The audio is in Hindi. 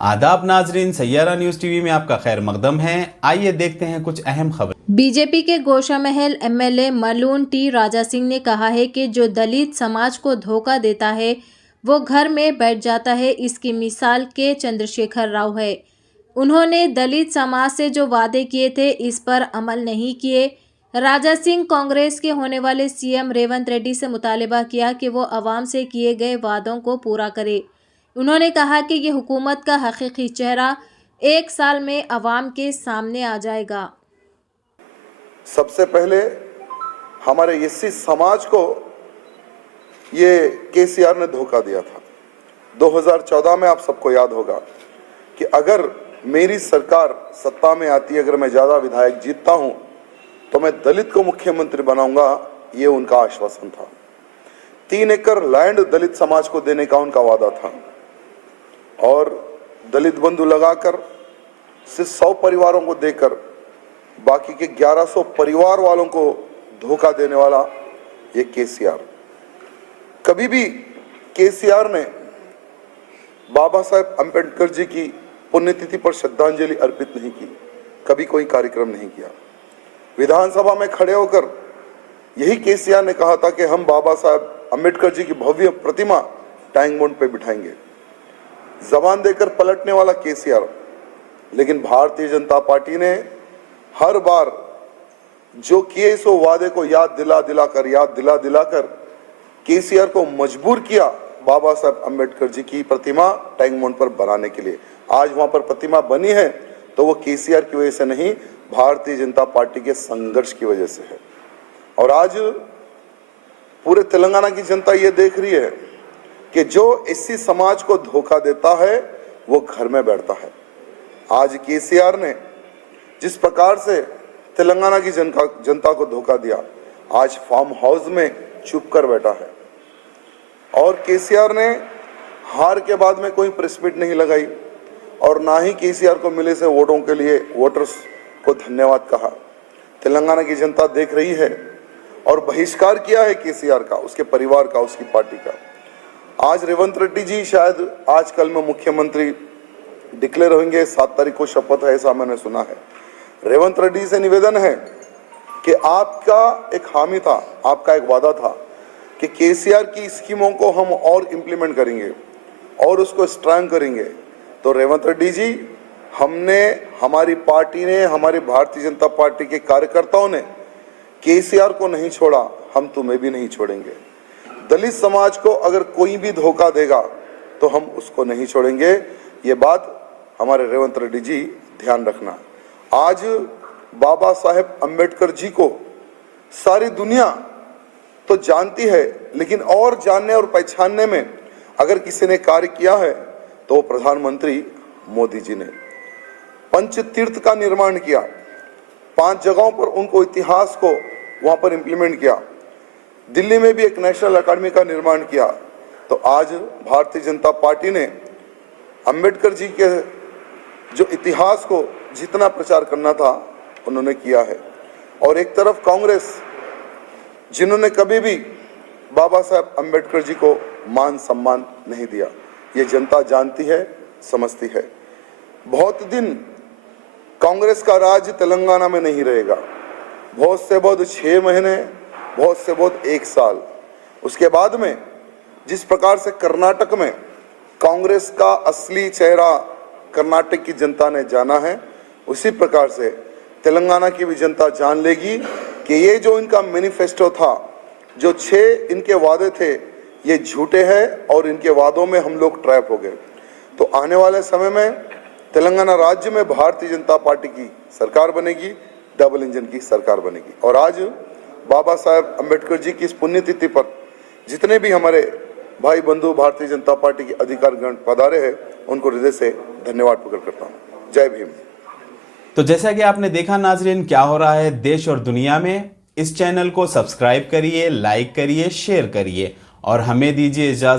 आदाब नाजरीन, सैयारा न्यूज टीवी में आपका खैर मकदम है। आइए देखते हैं कुछ अहम खबर। बीजेपी के गोशामहल एमएलए मलून टी राजा सिंह ने कहा है कि जो दलित समाज को धोखा देता है वो घर में बैठ जाता है। इसकी मिसाल के चंद्रशेखर राव है। उन्होंने दलित समाज से जो वादे किए थे इस पर अमल नहीं किए। राजा सिंह कांग्रेस के होने वाले सीएम रेवंत रेड्डी से मुतालबा किया कि वो अवाम से किए गए वादों को पूरा करे। उन्होंने कहा कि ये हुकूमत का हकीकी चेहरा 1 साल में अवाम के सामने आ जाएगा। सबसे पहले हमारे एससी समाज को ये केसीआर ने धोखा दिया था। 2014 में आप सबको याद होगा कि अगर मेरी सरकार सत्ता में आती, अगर मैं ज़्यादा विधायक जीतता हूं तो मैं दलित को मुख्यमंत्री बनाऊंगा, ये उनका आश्वासन था। 3 एकड़ लैंड दलित समाज को देने का उनका वादा था और दलित बंधु लगाकर सिर्फ 100 परिवारों को देकर बाकी के 1100 परिवार वालों को धोखा देने वाला ये केसीआर। कभी भी केसीआर ने बाबा साहेब अंबेडकर जी की पुण्यतिथि पर श्रद्धांजलि अर्पित नहीं की, कभी कोई कार्यक्रम नहीं किया। विधानसभा में खड़े होकर यही केसीआर ने कहा था कि हम बाबा साहेब अंबेडकर जी की भव्य प्रतिमा टैंक बंड पे बिठाएंगे। जबान देकर पलटने वाला केसीआर। लेकिन भारतीय जनता पार्टी ने हर बार जो किए सो वादे को याद दिलाकर केसीआर को मजबूर किया बाबा साहब अंबेडकर जी की प्रतिमा टैंक बंड पर बनाने के लिए। आज वहां पर प्रतिमा बनी है तो वो केसीआर की वजह से नहीं, भारतीय जनता पार्टी के संघर्ष की वजह से है। और आज पूरे तेलंगाना की जनता ये देख रही है कि जो एससी समाज को धोखा देता है वो घर में बैठता है। आज केसीआर ने जिस प्रकार से तेलंगाना की जनता को धोखा दिया, आज फार्म हाउस में चुप कर बैठा है। और केसीआर ने हार के बाद में कोई प्रेस मीट नहीं लगाई और ना ही केसीआर को मिले से वोटों के लिए वोटर्स को धन्यवाद कहा। तेलंगाना की जनता देख रही है और बहिष्कार किया है केसीआर का, उसके परिवार का, उसकी पार्टी का। आज रेवंत रेड्डी जी शायद आज कल में मुख्यमंत्री डिक्लेयर होंगे, 7 तारीख को शपथ है, ऐसा मैंने सुना है। रेवंत रेड्डी से निवेदन है कि आपका एक हामी था, आपका एक वादा था कि केसीआर की स्कीमों को हम और इम्प्लीमेंट करेंगे और उसको स्ट्रांग करेंगे। तो रेवंत रेड्डी जी, हमारी पार्टी ने, हमारी भारतीय जनता पार्टी के कार्यकर्ताओं ने केसीआर को नहीं छोड़ा, हम तुम्हें भी नहीं छोड़ेंगे। दलित समाज को अगर कोई भी धोखा देगा तो हम उसको नहीं छोड़ेंगे। ये बात हमारे रेवंत रेड्डी जी ध्यान रखना। आज बाबा साहेब अंबेडकर जी को सारी दुनिया तो जानती है, लेकिन और जानने और पहचानने में अगर किसी ने कार्य किया है तो वो प्रधानमंत्री मोदी जी ने। पंच तीर्थ का निर्माण किया, 5 जगहों पर उनको इतिहास को वहां पर इंप्लीमेंट किया। दिल्ली में भी एक नेशनल अकेडमी का निर्माण किया। तो आज भारतीय जनता पार्टी ने अंबेडकर जी के जो इतिहास को जितना प्रचार करना था उन्होंने किया है। और एक तरफ कांग्रेस, जिन्होंने कभी भी बाबा साहब अंबेडकर जी को मान सम्मान नहीं दिया, ये जनता जानती है, समझती है। बहुत दिन कांग्रेस का राज तेलंगाना में नहीं रहेगा। बहुत से बहुत 6 महीने, बहुत से बहुत 1 साल। उसके बाद में जिस प्रकार से कर्नाटक में कांग्रेस का असली चेहरा कर्नाटक की जनता ने जाना है, उसी प्रकार से तेलंगाना की भी जनता जान लेगी कि ये जो इनका मैनिफेस्टो था, जो 6 इनके वादे थे, ये झूठे हैं और इनके वादों में हम लोग ट्रैप हो गए। तो आने वाले समय में तेलंगाना राज्य में भारतीय जनता पार्टी की सरकार बनेगी, डबल इंजन की सरकार बनेगी। और आज बाबा साहेब अंबेडकर जी की इस पुण्यतिथि पर जितने भी हमारे भाई बंधु भारतीय जनता पार्टी के अधिकारीगण पधारे हैं, उनको हृदय से धन्यवाद प्रकट करता हूँ। जय भीम। तो जैसा कि आपने देखा नाजरीन, क्या हो रहा है देश और दुनिया में। इस चैनल को सब्सक्राइब करिए, लाइक करिए, शेयर करिए और हमें दीजिए इजाजत।